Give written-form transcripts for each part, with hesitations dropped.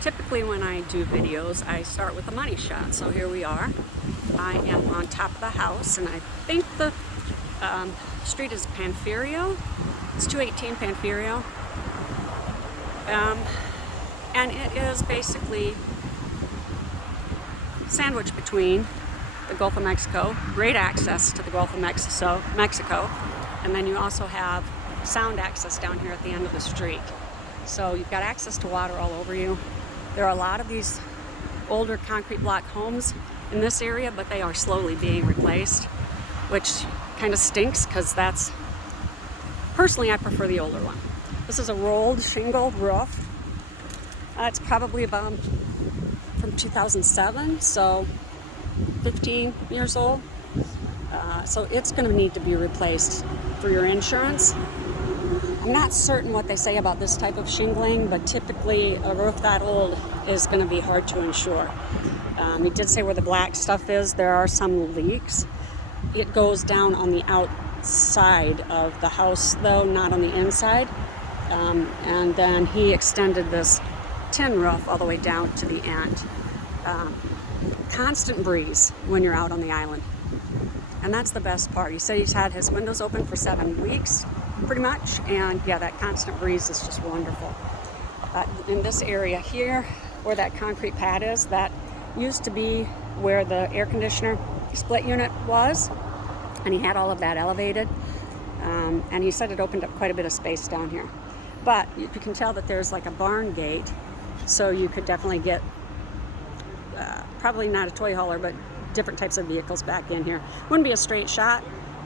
Typically when I do videos, I start with a money shot. So here we are. I am on top of the house, and I think the street is Panferio. It's 218 Panferio. And it is basically sandwiched between the Gulf of Mexico, great access to the Gulf of Mexico, and then you also have sound access down here at the end of the street. So you've got access to water all over you. There are a lot of these older concrete block homes in this area, but they are slowly being replaced, which kind of stinks because personally, I prefer the older one. This is a rolled shingled roof. It's probably about from 2007, so 15 years old. So it's going to need to be replaced for your insurance. I'm not certain what they say about this type of shingling, but typically a roof that old is going to be hard to insure. He did say where the black stuff is, there are some leaks. It goes down on the outside of the house, though, not on the inside. And then he extended this tin roof all the way down to the end. Constant breeze when you're out on the island. And that's the best part. He said he's had his windows open for 7 weeks, pretty much. And yeah, that constant breeze is just wonderful. In this area here, where that concrete pad is, that used to be where the air conditioner split unit was. And he had all of that elevated. And he said it opened up quite a bit of space down here. But you can tell that there's like a barn gate. So you could definitely get, probably not a toy hauler, but different types of vehicles back in here. Wouldn't be a straight shot,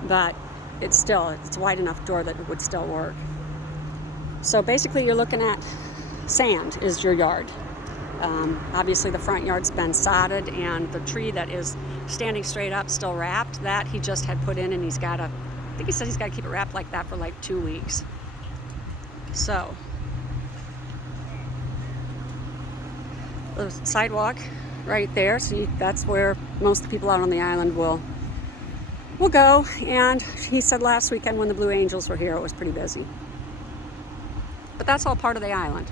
but it's a wide enough door that it would still work. So basically you're looking at sand is your yard. Obviously the front yard's been sodded, and the tree that is standing straight up, still wrapped, that he just had put in, and I think he said he's got to keep it wrapped like that for like 2 weeks. So the sidewalk right there, see, that's where most of the people out on the island will go. And he said last weekend when the Blue Angels were here, it was pretty busy. But that's all part of the island.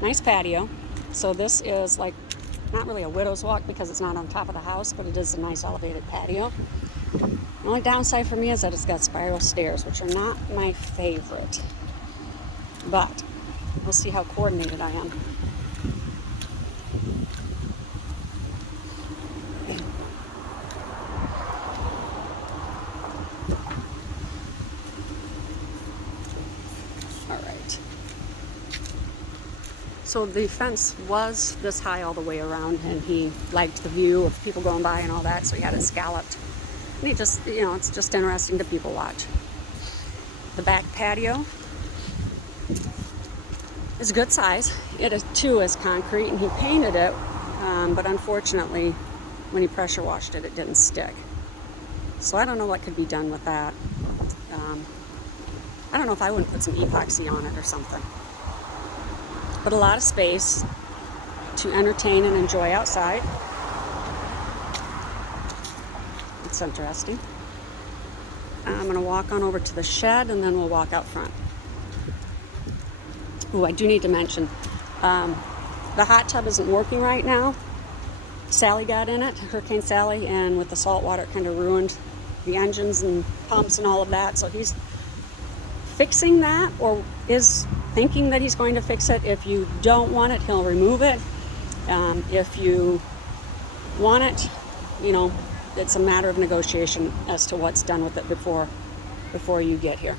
Nice patio. So this is like not really a widow's walk because it's not on top of the house, but it is a nice elevated patio. The only downside for me is that it's got spiral stairs, which are not my favorite. But we'll see how coordinated I am. All right. So the fence was this high all the way around, and he liked the view of people going by and all that, so he had it scalloped. And he just, it's just interesting to people watch. The back patio is a good size. It too is concrete, and he painted it, but unfortunately when he pressure washed it, it didn't stick. So I don't know what could be done with that. I don't know if I wouldn't put some epoxy on it or something. But a lot of space to entertain and enjoy outside. It's interesting. I'm going to walk on over to the shed, and then we'll walk out front. Oh, I do need to mention, the hot tub isn't working right now. Sally got in it, Hurricane Sally, and with the salt water it kind of ruined the engines and pumps and all of that. So he's fixing that, or is thinking that he's going to fix it. If you don't want it, he'll remove it. If you want it, it's a matter of negotiation as to what's done with it before you get here.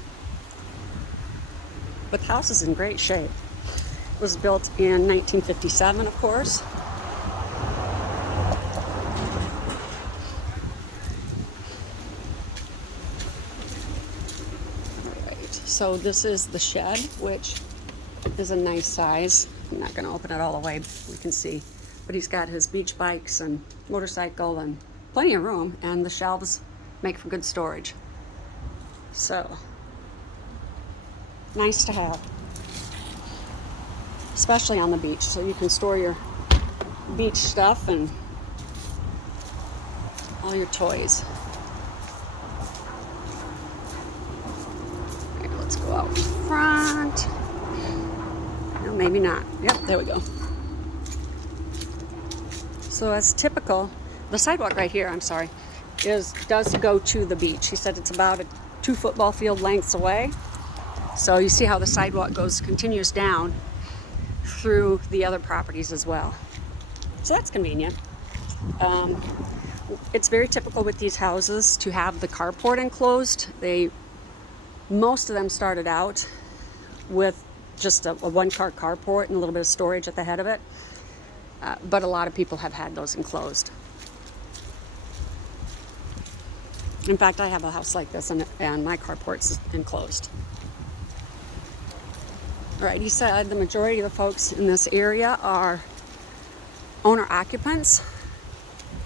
But the house is in great shape. It was built in 1957, of course. All right, so this is the shed, which is a nice size. I'm not going to open it all the way, we can see. But he's got his beach bikes and motorcycle and plenty of room, and the shelves make for good storage. So nice to have, especially on the beach, so you can store your beach stuff and all your toys. All right, let's go out front. maybe not. Yep, there we go. So as typical, the sidewalk right here, I'm sorry, does go to the beach. He said it's about 2 football field lengths away. So you see how the sidewalk continues down through the other properties as well. So that's convenient. It's very typical with these houses to have the carport enclosed. Most of them started out with just a one-car carport and a little bit of storage at the head of it. But a lot of people have had those enclosed. In fact, I have a house like this, and my carport's enclosed. All right, he said the majority of the folks in this area are owner-occupants.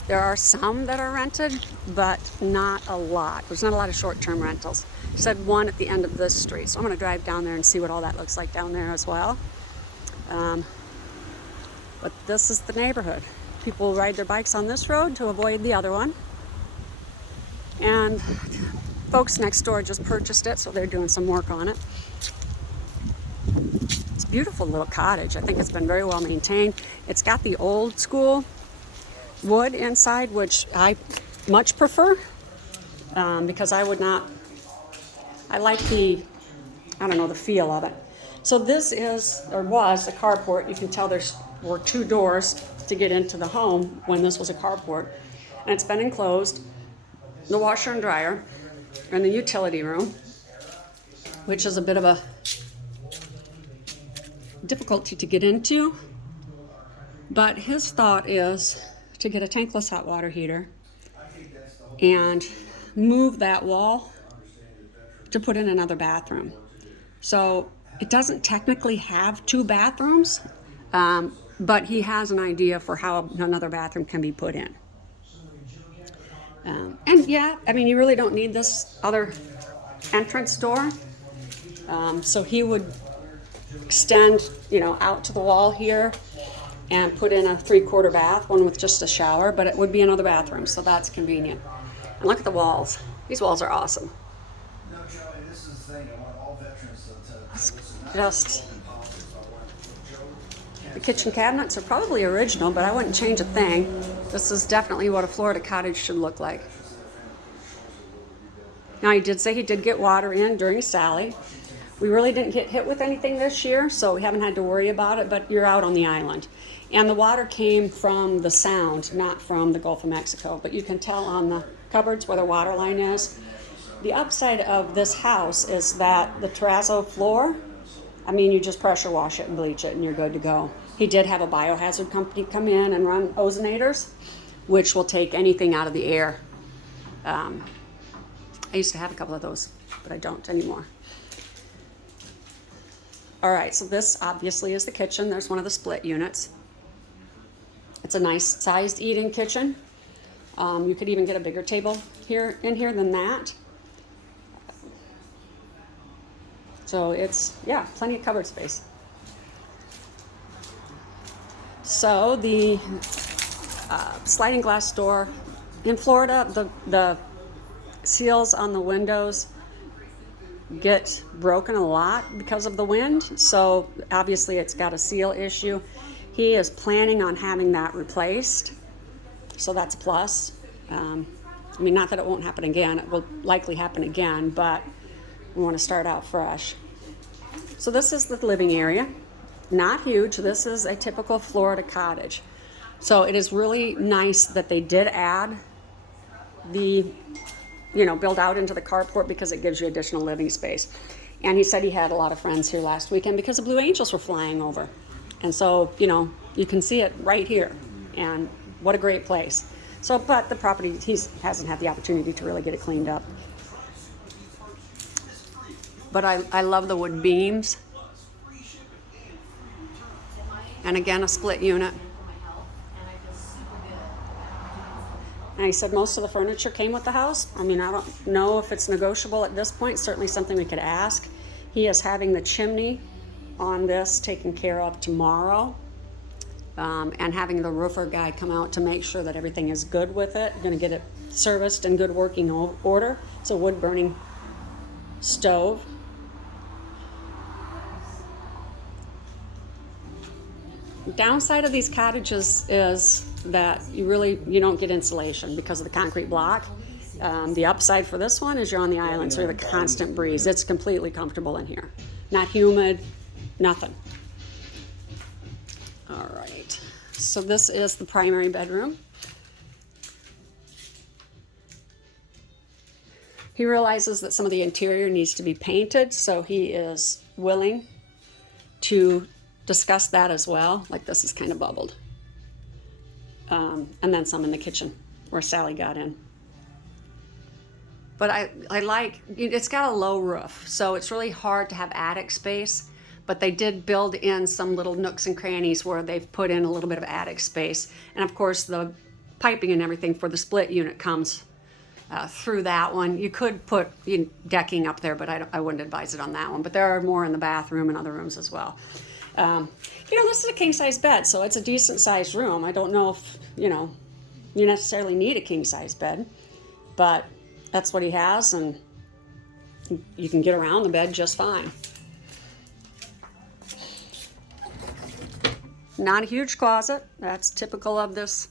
There are some that are rented, but not a lot. There's not a lot of short-term rentals. He said one at the end of this street. So I'm going to drive down there and see what all that looks like down there as well. But this is the neighborhood. People ride their bikes on this road to avoid the other one. And folks next door just purchased it, so they're doing some work on it. It's a beautiful little cottage. I think it's been very well maintained. It's got the old school wood inside, which I much prefer, because I like the feel of it. So this was the carport. You can tell there were 2 doors to get into the home when this was a carport. And it's been enclosed. The washer and dryer, and the utility room, which is a bit of a difficulty to get into. But his thought is to get a tankless hot water heater and move that wall to put in another bathroom. So it doesn't technically have 2 bathrooms, but he has an idea for how another bathroom can be put in. And yeah, I mean, you really don't need this other entrance door. So he would extend, out to the wall here and put in a 3/4 bath, one with just a shower, but it would be another bathroom, so that's convenient. And look at the walls. These walls are awesome. Just the kitchen cabinets are probably original, but I wouldn't change a thing. This is definitely what a Florida cottage should look like. Now, he did say he did get water in during Sally. We really didn't get hit with anything this year, so we haven't had to worry about it, but you're out on the island. And the water came from the Sound, not from the Gulf of Mexico, but you can tell on the cupboards where the water line is. The upside of this house is that the terrazzo floor, you just pressure wash it and bleach it and you're good to go. He did have a biohazard company come in and run ozonators, which will take anything out of the air. I used to have a couple of those, but I don't anymore. All right, so this obviously is the kitchen. There's one of the split units. It's a nice sized eating kitchen. You could even get a bigger table in here than that. So it's, plenty of cupboard space. So the sliding glass door in Florida, the seals on the windows get broken a lot because of the wind. So obviously it's got a seal issue. He is planning on having that replaced. So that's a plus. Not that it won't happen again. It will likely happen again, but we want to start out fresh. So this is the living area. Not huge. This is a typical Florida cottage. So it is really nice that they did add the, build out into the carport because it gives you additional living space. And he said he had a lot of friends here last weekend because the Blue Angels were flying over. And so, you can see it right here. And what a great place. So, but the property, he hasn't had the opportunity to really get it cleaned up. But I love the wood beams. And again, a split unit. And he said most of the furniture came with the house. I don't know if it's negotiable at this point. Certainly something we could ask. He is having the chimney on this taken care of tomorrow. And having the roofer guy come out to make sure that everything is good with it. Going to get it serviced in good working order. It's a wood burning stove. Downside of these cottages is that you don't get insulation because of the concrete block. The upside for this one is you're on the island, so you have a constant breeze. It's completely comfortable in here. Not humid, nothing. All right, so this is the primary bedroom. He realizes that some of the interior needs to be painted, so he is willing to discuss that as well. Like this is kind of bubbled. And then some in the kitchen where Sally got in. But I like, it's got a low roof, so it's really hard to have attic space, but they did build in some little nooks and crannies where they've put in a little bit of attic space. And of course the piping and everything for the split unit comes through that one. You could put decking up there, but I wouldn't advise it on that one. But there are more in the bathroom and other rooms as well. This is a king-size bed, so it's a decent-sized room. I don't know if, you necessarily need a king-size bed, but that's what he has, and you can get around the bed just fine. Not a huge closet. That's typical of this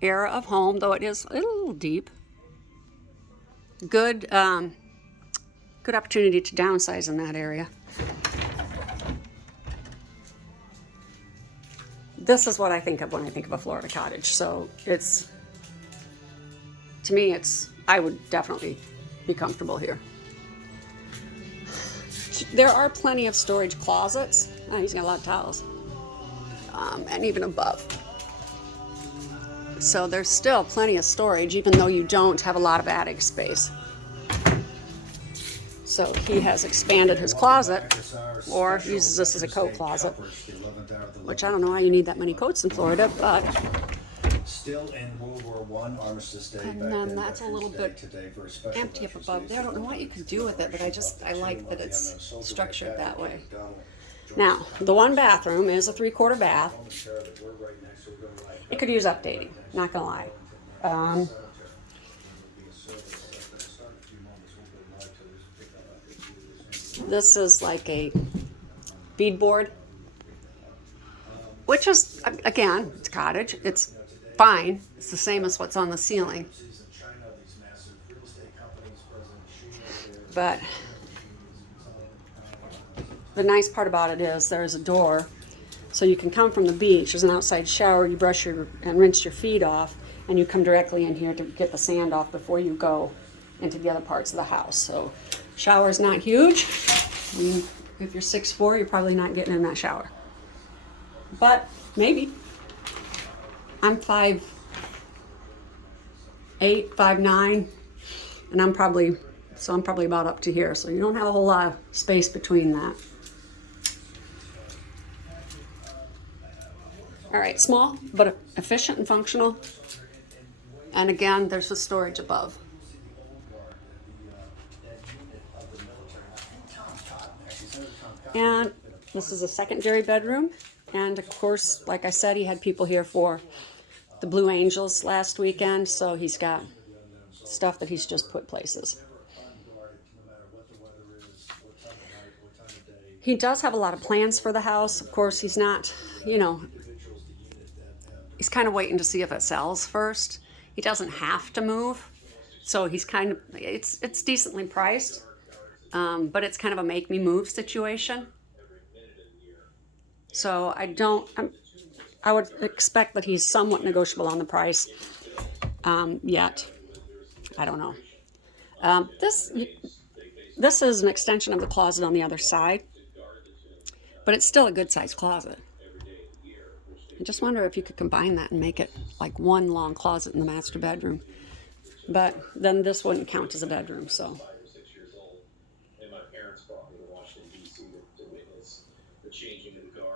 era of home, though it is a little deep. Good opportunity to downsize in that area. This is what I think of when I think of a Florida cottage. So to me, I would definitely be comfortable here. There are plenty of storage closets. Oh, he's got a lot of towels. And even above. So there's still plenty of storage, even though you don't have a lot of attic space. So he has expanded his closet, or uses this as a coat closet, which I don't know why you need that many coats in Florida, but. Still in World War I, Armistice Day. And then that's a little bit empty up above there. I don't know what you could do with it, but I like that it's structured that way. Now, the one bathroom is a 3/4 bath. It could use updating, not gonna lie. This is like a beadboard, which is, again, it's cottage. It's fine. It's the same as what's on the ceiling. But the nice part about it is there's a door, so you can come from the beach. There's an outside shower. You brush and rinse your feet off, and you come directly in here to get the sand off before you go into the other parts of the house. So shower's not huge. I mean, if you're 6'4", you're probably not getting in that shower. But maybe. I'm 5'8", 5'9", and I'm probably about up to here. So you don't have a whole lot of space between that. All right, small, but efficient and functional. And again, there's the storage above. And this is a secondary bedroom. And of course, like I said, he had people here for the Blue Angels last weekend. So he's got stuff that he's just put places. He does have a lot of plans for the house. Of course, he's not, he's kind of waiting to see if it sells first. He doesn't have to move. So he's it's decently priced. But it's kind of a make me move situation. So I would expect that he's somewhat negotiable on the price. Yet, I don't know. This is an extension of the closet on the other side, but it's still a good sized closet. I just wonder if you could combine that and make it like one long closet in the master bedroom. But then this wouldn't count as a bedroom, so.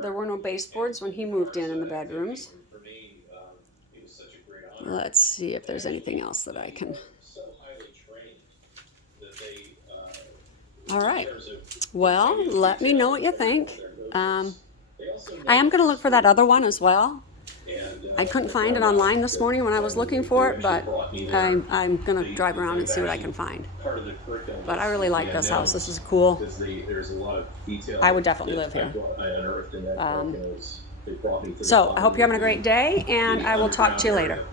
There were no baseboards when he moved in the bedrooms. Let's see if there's anything else that I can. All right. Well, let me know what you think. I am going to look for that other one as well. I couldn't find it online this morning when I was looking for it, but I'm going to drive around and see what I can find. But I really like this house. This is cool. I would definitely live here. So I hope you're having a great day, and I will talk to you later.